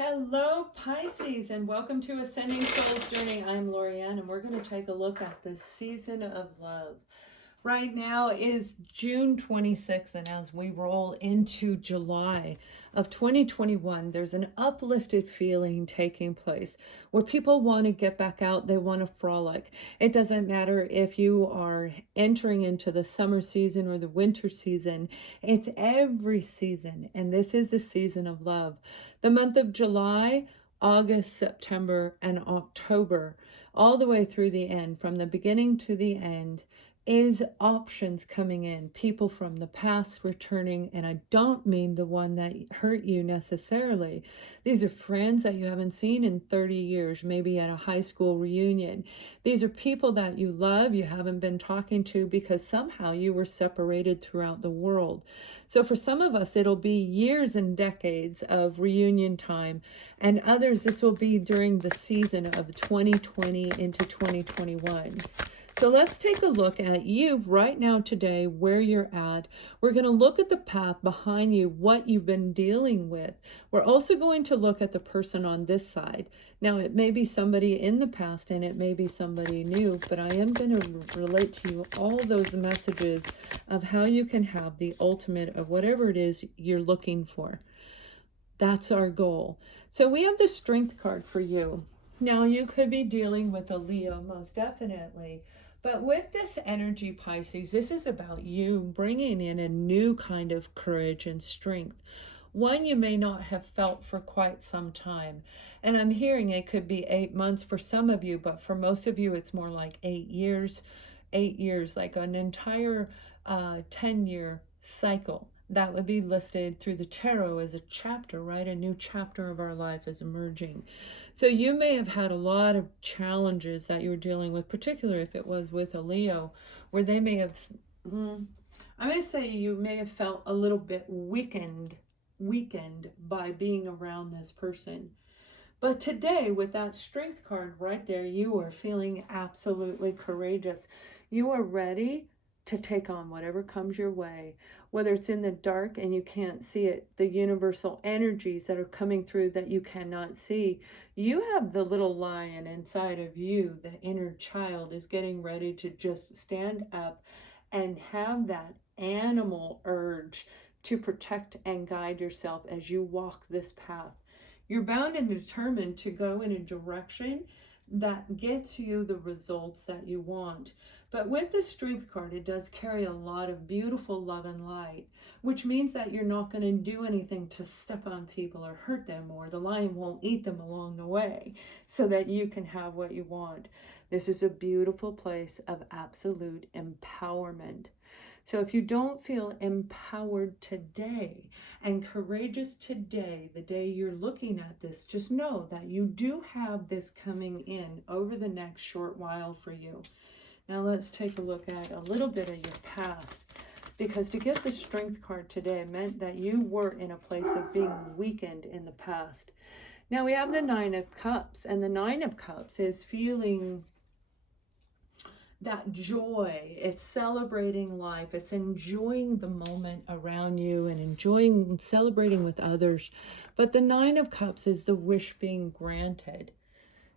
Hello, Pisces, and welcome to Ascending Souls Journey. I'm Lorianne, and we're going to take a look at the season of love. Right now is June 26th, and as we roll into July of 2021, there's an uplifted feeling taking place where people want to get back out, they want to frolic. It doesn't matter if you are entering into the summer season or the winter season, it's every season, and this is the season of love. The month of July, August, September, and October, all the way through the end, from the beginning to the end, is options coming in, people from the past returning, and I don't mean the one that hurt you necessarily. These are friends that you haven't seen in 30 years, maybe at a high school reunion. These are people that you love, you haven't been talking to because somehow you were separated throughout the world. So for some of us, it'll be years and decades of reunion time, and others, this will be during the season of 2020 into 2021. So let's take a look at you right now today, where you're at. We're going to look at the path behind you, what you've been dealing with. We're also going to look at the person on this side. Now, it may be somebody in the past and it may be somebody new, but I am going to relate to you all those messages of how you can have the ultimate of whatever it is you're looking for. That's our goal. So we have the Strength card for you. Now, you could be dealing with a Leo, most definitely. But with this energy, Pisces, this is about you bringing in a new kind of courage and strength. One you may not have felt for quite some time. And I'm hearing it could be 8 months for some of you, but for most of you, it's more like 8 years. 8 years, like an entire 10-year cycle. That would be listed through the tarot as a chapter, right? A new chapter of our life is emerging. So you may have had a lot of challenges that you were dealing with, particularly if it was with a Leo, where they may have, I may say you may have felt a little bit weakened by being around this person. But today, with that Strength card right there, you are feeling absolutely courageous. You are ready to take on whatever comes your way, whether it's in the dark and you can't see it, the universal energies that are coming through that you cannot see. You have the little lion inside of you, the inner child is getting ready to just stand up and have that animal urge to protect and guide yourself as you walk this path. You're bound and determined to go in a direction that gets you the results that you want. But with the Strength card, it does carry a lot of beautiful love and light, which means that you're not going to do anything to step on people or hurt them, or the lion won't eat them along the way, so that you can have what you want. This is a beautiful place of absolute empowerment. So if you don't feel empowered today and courageous today, the day you're looking at this, just know that you do have this coming in over the next short while for you. Now let's take a look at a little bit of your past, because to get the Strength card today meant that you were in a place of being weakened in the past. Now we have the Nine of Cups, and the Nine of Cups is feeling that joy. It's celebrating life. It's enjoying the moment around you and enjoying and celebrating with others. But the Nine of Cups is the wish being granted.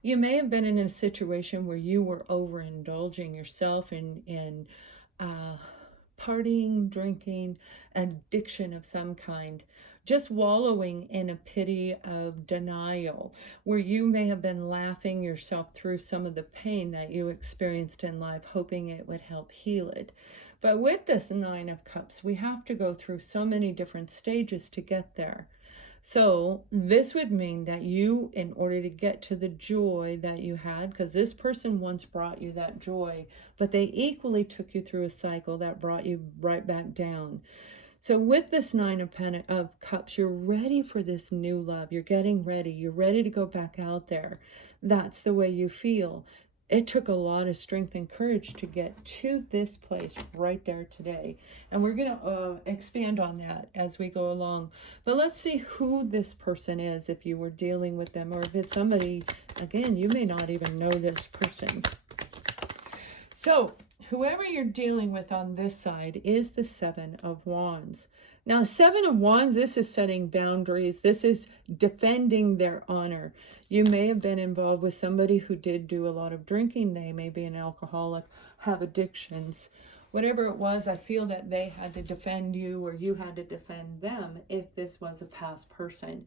You may have been in a situation where you were overindulging yourself in partying, drinking, addiction of some kind, just wallowing in a pity of denial, where you may have been laughing yourself through some of the pain that you experienced in life, hoping it would help heal it. But with this Nine of Cups, we have to go through so many different stages to get there. So this would mean that you, in order to get to the joy that you had, because this person once brought you that joy, but they equally took you through a cycle that brought you right back down. So with this Nine of Cups, you're ready for this new love. You're getting ready. You're ready to go back out there. That's the way you feel. It took a lot of strength and courage to get to this place right there today. And we're going to expand on that as we go along. But let's see who this person is, if you were dealing with them, or if it's somebody, again, you may not even know this person. So whoever you're dealing with on this side is the Seven of Wands. Now, Seven of Wands, this is setting boundaries. This is defending their honor. You may have been involved with somebody who did do a lot of drinking. They may be an alcoholic, have addictions. Whatever it was, I feel that they had to defend you or you had to defend them if this was a past person.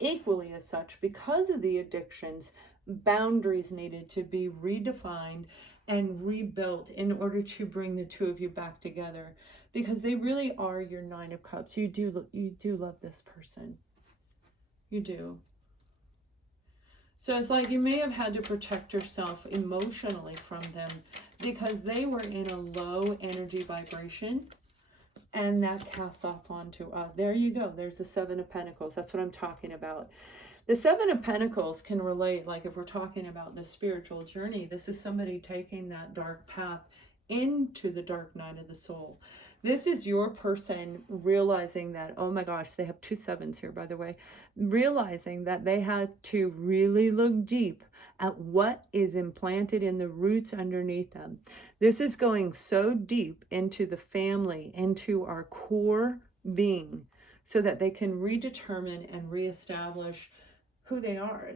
Equally as such, because of the addictions, boundaries needed to be redefined and rebuilt in order to bring the two of you back together, because they really are your Nine of Cups. You do love this person. You do. So it's like you may have had to protect yourself emotionally from them because they were in a low energy vibration, and that casts off onto us. There you go. There's the Seven of Pentacles. That's what I'm talking about. The Seven of Pentacles can relate, like if we're talking about the spiritual journey, this is somebody taking that dark path into the dark night of the soul. This is your person realizing that, oh my gosh, they have two sevens here, by the way, realizing that they had to really look deep at what is implanted in the roots underneath them. This is going so deep into the family, into our core being, so that they can redetermine and reestablish who they are.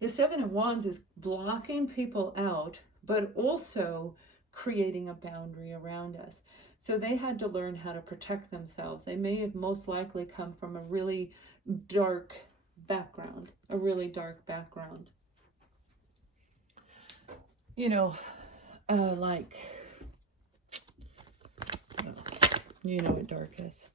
The Seven of Wands is blocking people out, but also creating a boundary around us. So they had to learn how to protect themselves. They may have most likely come from a really dark background, You know, like, you know what dark is.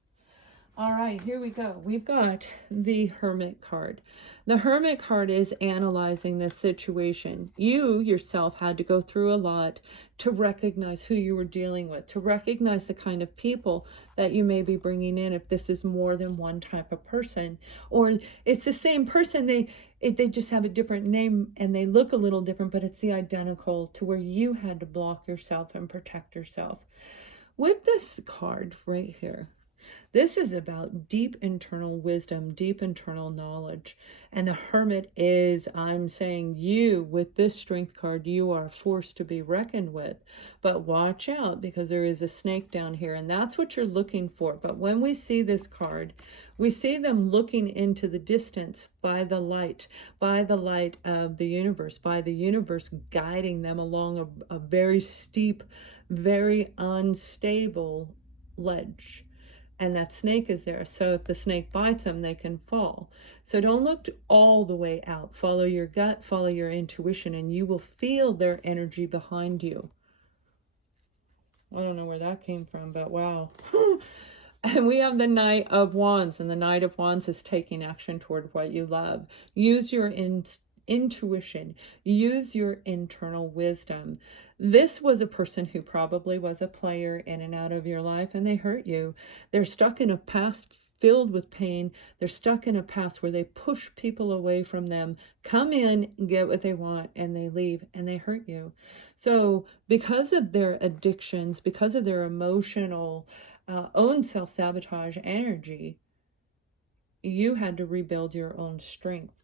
All right, here we go. We've got the Hermit card. The Hermit card is analyzing this situation. You yourself had to go through a lot to recognize who you were dealing with, to recognize the kind of people that you may be bringing in, if this is more than one type of person, or it's the same person, they just have a different name and they look a little different, but it's the identical, to where you had to block yourself and protect yourself. With this card right here, this is about deep internal wisdom, deep internal knowledge. And the Hermit is, I'm saying, you, with this Strength card, you are a force to be reckoned with. But watch out, because there is a snake down here, and that's what you're looking for. But when we see this card, we see them looking into the distance by the light of the universe, by the universe guiding them along a very steep, very unstable ledge. And that snake is there. So if the snake bites them, they can fall. So don't look all the way out. Follow your gut, follow your intuition, and you will feel their energy behind you. I don't know where that came from, but wow. And we have the Knight of Wands, and the Knight of Wands is taking action toward what you love. Use your intuition. Use your internal wisdom. This was a person who probably was a player in and out of your life, and they hurt you. They're stuck in a past filled with pain. They're stuck in a past where they push people away from them, come in, get what they want, and they leave, and they hurt you. So because of their addictions, because of their emotional own self-sabotage energy, you had to rebuild your own strength.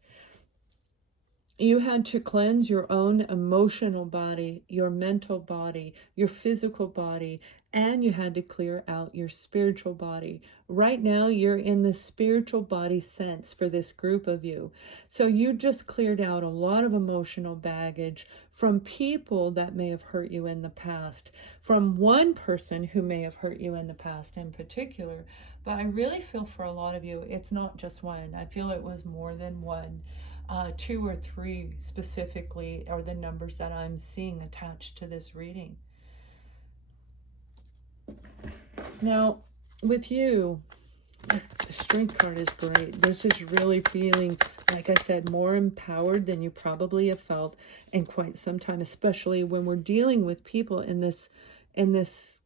You had to cleanse your own emotional body, your mental body, your physical body, and you had to clear out your spiritual body. Right now, you're in the spiritual body sense for this group of you. So you just cleared out a lot of emotional baggage from people that may have hurt you in the past, from one person who may have hurt you in the past in particular. But I really feel for a lot of you, it's not just one. I feel it was more than one. 2 or 3 specifically are the numbers that I'm seeing attached to this reading. Now, with you, the Strength card is great. This is really feeling, like I said, more empowered than you probably have felt in quite some time, especially when we're dealing with people in this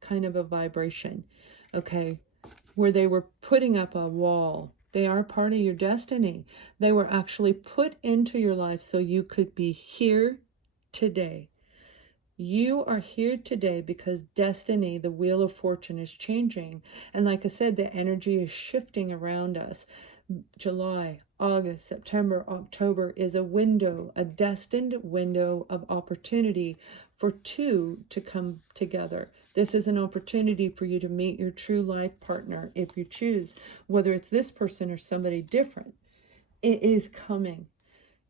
kind of a vibration, okay, where they were putting up a wall. They are part of your destiny. They were actually put into your life so you could be here today. You are here today because destiny, the wheel of fortune, is changing. And like I said, the energy is shifting around us. July, August, September, October is a window, a destined window of opportunity for two to come together. This is an opportunity for you to meet your true life partner if you choose, whether it's this person or somebody different. It is coming.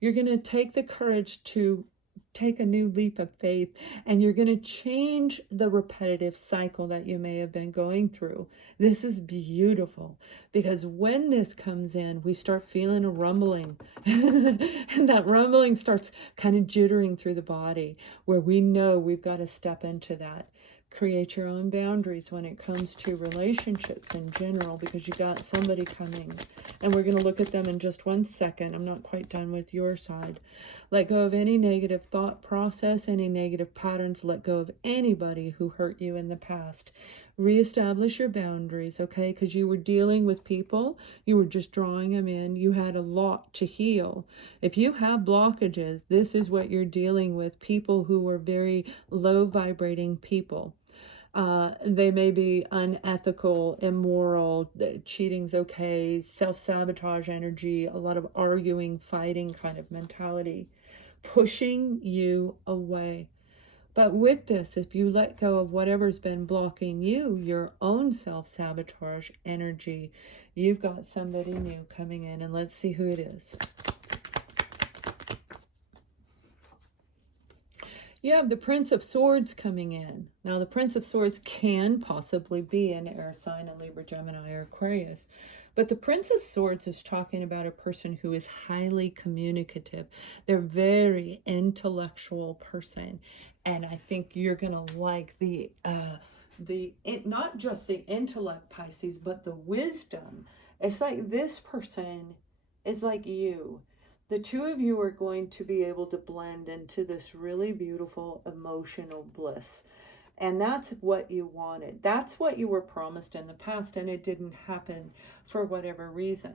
You're going to take the courage to take a new leap of faith, and you're going to change the repetitive cycle that you may have been going through. This is beautiful, because when this comes in, we start feeling a rumbling and that rumbling starts kind of jittering through the body, where we know we've got to step into that. Create your own boundaries when it comes to relationships in general, because you got somebody coming, and we're going to look at them in just 1 second. I'm not quite done with your side. Let go of any negative thought process, any negative patterns. Let go of anybody who hurt you in the past. Reestablish your boundaries, okay? Because you were dealing with people, you were just drawing them in. You had a lot to heal. If you have blockages, this is what you're dealing with. People who are very low vibrating people. They may be unethical, immoral, cheating's okay, self-sabotage energy, a lot of arguing, fighting kind of mentality, pushing you away. But with this, if you let go of whatever's been blocking you, your own self-sabotage energy, you've got somebody new coming in, and let's see who it is. You have the Prince of Swords coming in. Now, the Prince of Swords can possibly be an air sign, a Libra, Gemini, or Aquarius. But the Prince of Swords is talking about a person who is highly communicative. They're a very intellectual person. And I think you're going to like not just the intellect, Pisces, but the wisdom. It's like this person is like you. The two of you are going to be able to blend into this really beautiful emotional bliss. And that's what you wanted. That's what you were promised in the past, and it didn't happen for whatever reason.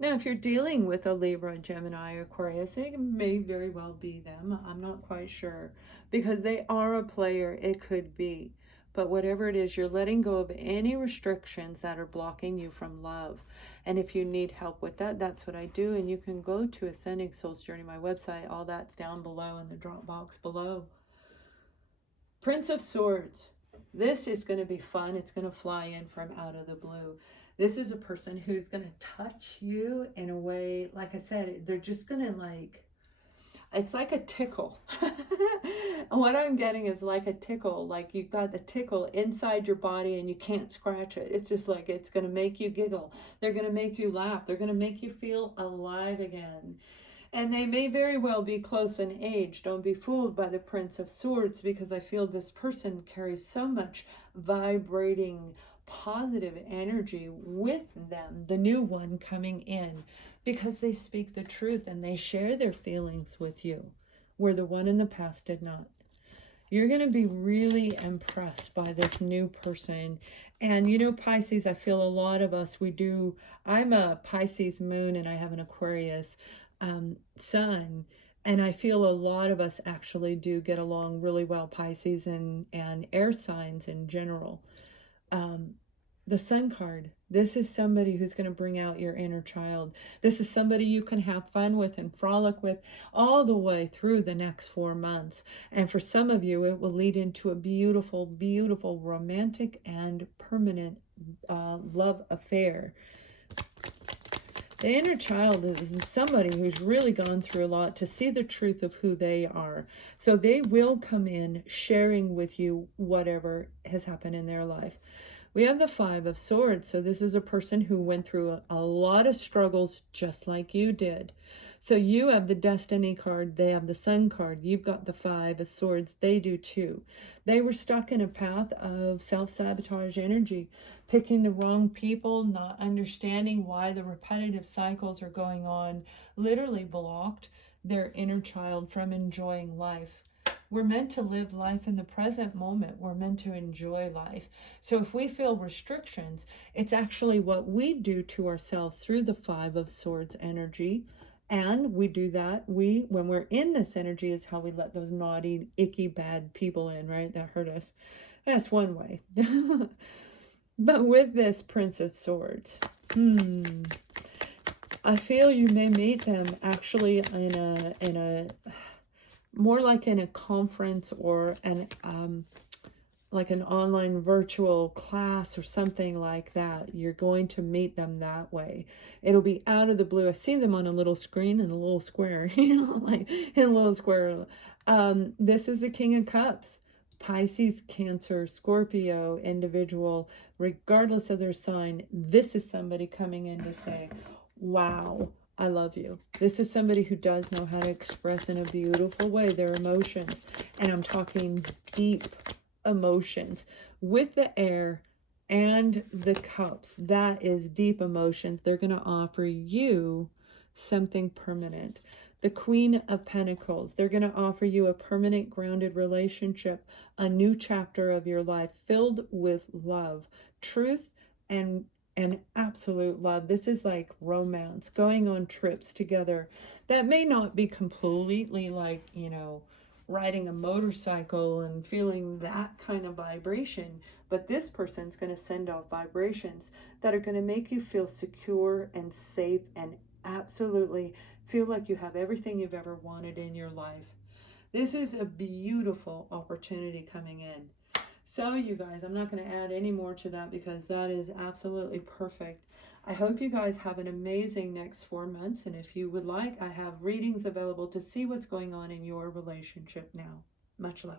Now, if you're dealing with a Libra, Gemini, or Aquarius, it may very well be them. I'm not quite sure, because they are a player. It could be. But whatever it is, you're letting go of any restrictions that are blocking you from love. And if you need help with that, that's what I do. And you can go to Ascending Souls Journey, my website. All that's down below in the drop box below. Prince of Swords. This is going to be fun. It's going to fly in from out of the blue. This is a person who's going to touch you in a way, like I said, they're just going to it's like a tickle. And what I'm getting is like a tickle, like you've got the tickle inside your body and you can't scratch it. It's just like it's going to make you giggle. They're going to make you laugh. They're going to make you feel alive again. And they may very well be close in age. Don't be fooled by the Prince of Swords, because I feel this person carries so much vibrating positive energy with them, the new one coming in, because they speak the truth and they share their feelings with you, where the one in the past did not. You're going to be really impressed by this new person. And you know, Pisces, I feel a lot of us, I'm a Pisces moon and I have an Aquarius sun. And I feel a lot of us actually do get along really well, Pisces and air signs in general. The Sun card. This is somebody who's going to bring out your inner child. This is somebody you can have fun with and frolic with all the way through the next 4 months. And for some of you, it will lead into a beautiful, beautiful, romantic and permanent love affair. The inner child is somebody who's really gone through a lot to see the truth of who they are. So they will come in sharing with you whatever has happened in their life. We have the Five of Swords. So this is a person who went through a lot of struggles just like you did. So you have the Destiny card. They have the Sun card. You've got the Five of Swords. They do too. They were stuck in a path of self-sabotage energy, picking the wrong people, not understanding why the repetitive cycles are going on, literally blocked their inner child from enjoying life. We're meant to live life in the present moment. We're meant to enjoy life. So if we feel restrictions, it's actually what we do to ourselves through the Five of Swords energy. And we do that. When we're in this energy is how we let those naughty, icky, bad people in, right? That hurt us. That's one way. But with this Prince of Swords, I feel you may meet them actually in a more like in a conference or an like an online virtual class or something like that. You're going to meet them that way. It'll be out of the blue. I see them on a little screen in a little square, like in a little square. This is the King of Cups. Pisces, Cancer, Scorpio individual, regardless of their sign, this is somebody coming in to say, wow, I love you. This is somebody who does know how to express in a beautiful way their emotions. And I'm talking deep emotions with the air and the cups. That is deep emotions. They're going to offer you something permanent. The Queen of Pentacles, they're going to offer you a permanent grounded relationship, a new chapter of your life filled with love, truth, and absolute love. This is like romance, going on trips together that may not be completely like, you know, riding a motorcycle and feeling that kind of vibration, but this person's going to send off vibrations that are going to make you feel secure and safe and absolutely feel like you have everything you've ever wanted in your life. This is a beautiful opportunity coming in. So you guys, I'm not going to add any more to that because that is absolutely perfect. I hope you guys have an amazing next 4 months. And if you would like, I have readings available to see what's going on in your relationship now. Much love.